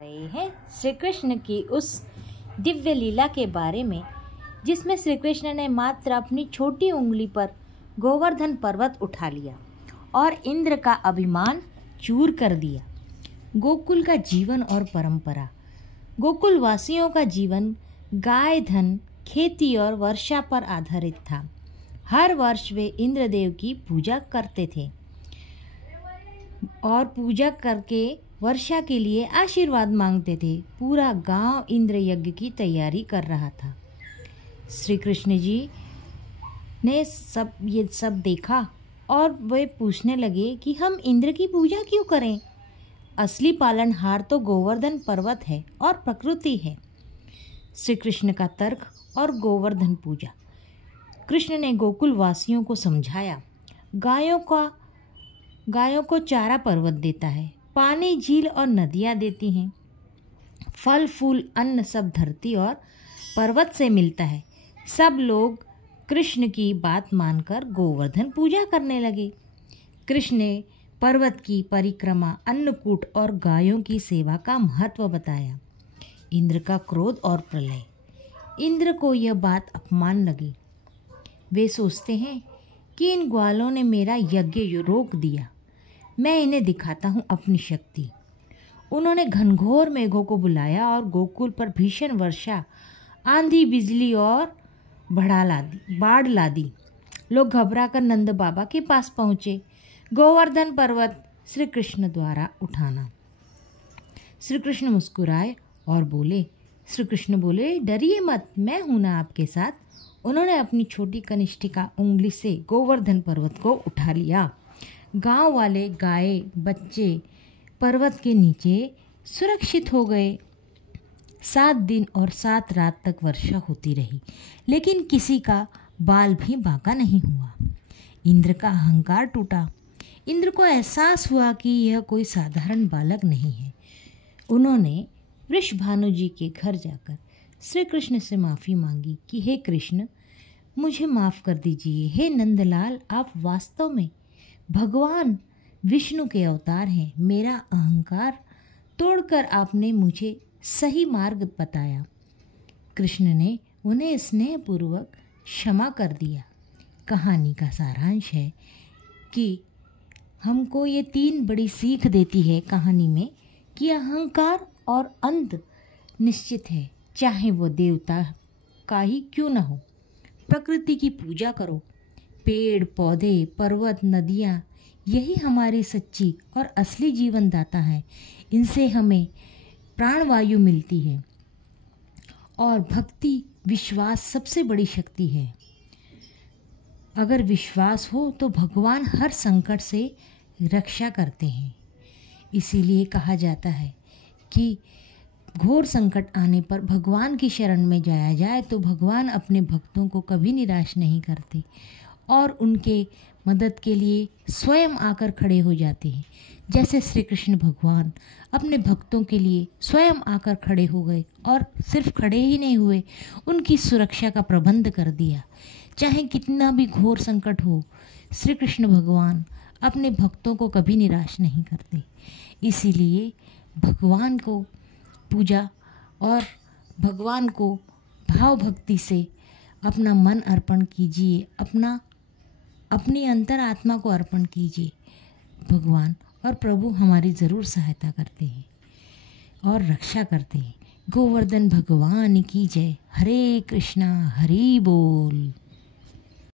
रहे हैं श्री कृष्ण की उस दिव्य लीला के बारे में जिसमें श्री कृष्ण ने मात्र अपनी छोटी उंगली पर गोवर्धन पर्वत उठा लिया और इंद्र का अभिमान चूर कर दिया। गोकुल का जीवन और परंपरा। गोकुल वासियों का जीवन गाय, धन, खेती और वर्षा पर आधारित था। हर वर्ष वे इंद्रदेव की पूजा करते थे और पूजा करके वर्षा के लिए आशीर्वाद मांगते थे। पूरा गांव इंद्र यज्ञ की तैयारी कर रहा था। श्री कृष्ण जी ने ये सब देखा और वे पूछने लगे कि हम इंद्र की पूजा क्यों करें? असली पालनहार तो गोवर्धन पर्वत है और प्रकृति है। श्री कृष्ण का तर्क और गोवर्धन पूजा। कृष्ण ने गोकुल वासियों को समझाया, गायों को चारा पर्वत देता है, पानी झील और नदियाँ देती हैं, फल फूल अन्न सब धरती और पर्वत से मिलता है। सब लोग कृष्ण की बात मानकर गोवर्धन पूजा करने लगे। कृष्ण ने पर्वत की परिक्रमा, अन्नकूट और गायों की सेवा का महत्व बताया। इंद्र का क्रोध और प्रलय। इंद्र को यह बात अपमान लगी। वे सोचते हैं कि इन ग्वालों ने मेरा यज्ञ रोक दिया, मैं इन्हें दिखाता हूँ अपनी शक्ति। उन्होंने घनघोर मेघों को बुलाया और गोकुल पर भीषण वर्षा, आंधी, बिजली और बाढ़ ला दी। लोग घबराकर नंद बाबा के पास पहुँचे। गोवर्धन पर्वत श्री कृष्ण द्वारा उठाना। श्री कृष्ण मुस्कुराए और बोले, श्री कृष्ण बोले, डरिए मत, मैं हूं ना आपके साथ। उन्होंने अपनी छोटी कनिष्ठिका उंगली से गोवर्धन पर्वत को उठा लिया। गांव वाले, गाय, बच्चे पर्वत के नीचे सुरक्षित हो गए। 7 दिन और 7 रात तक वर्षा होती रही, लेकिन किसी का बाल भी बांका नहीं हुआ। इंद्र का अहंकार टूटा। इंद्र को एहसास हुआ कि यह कोई साधारण बालक नहीं है। उन्होंने वृषभानु जी के घर जाकर श्री कृष्ण से माफ़ी मांगी कि हे कृष्ण, मुझे माफ़ कर दीजिए। हे नंदलाल, आप वास्तव में भगवान विष्णु के अवतार हैं। मेरा अहंकार तोड़कर आपने मुझे सही मार्ग बताया। कृष्ण ने उन्हें स्नेहपूर्वक क्षमा कर दिया। कहानी का सारांश है कि हमको ये 3 बड़ी सीख देती है कहानी में कि अहंकार और अंत निश्चित है, चाहे वो देवता का ही क्यों ना हो। प्रकृति की पूजा करो। पेड़, पौधे, पर्वत, नदियाँ, यही हमारी सच्ची और असली जीवन दाता है। इनसे हमें प्राणवायु मिलती है और भक्ति, विश्वास सबसे बड़ी शक्ति है। अगर विश्वास हो तो भगवान हर संकट से रक्षा करते हैं। इसीलिए कहा जाता है कि घोर संकट आने पर भगवान की शरण में जाया जाए तो भगवान अपने भक्तों को कभी निराश नहीं करते और उनके मदद के लिए स्वयं आकर खड़े हो जाते हैं। जैसे श्री कृष्ण भगवान अपने भक्तों के लिए स्वयं आकर खड़े हो गए और सिर्फ खड़े ही नहीं हुए, उनकी सुरक्षा का प्रबंध कर दिया। चाहे कितना भी घोर संकट हो, श्री कृष्ण भगवान अपने भक्तों को कभी निराश नहीं करते। इसीलिए भगवान को पूजा और भगवान को भाव भक्ति से अपना मन अर्पण कीजिए, अपनी अंतरात्मा को अर्पण कीजिए। भगवान और प्रभु हमारी ज़रूर सहायता करते हैं और रक्षा करते हैं। गोवर्धन भगवान की जय। हरे कृष्णा, हरि बोल।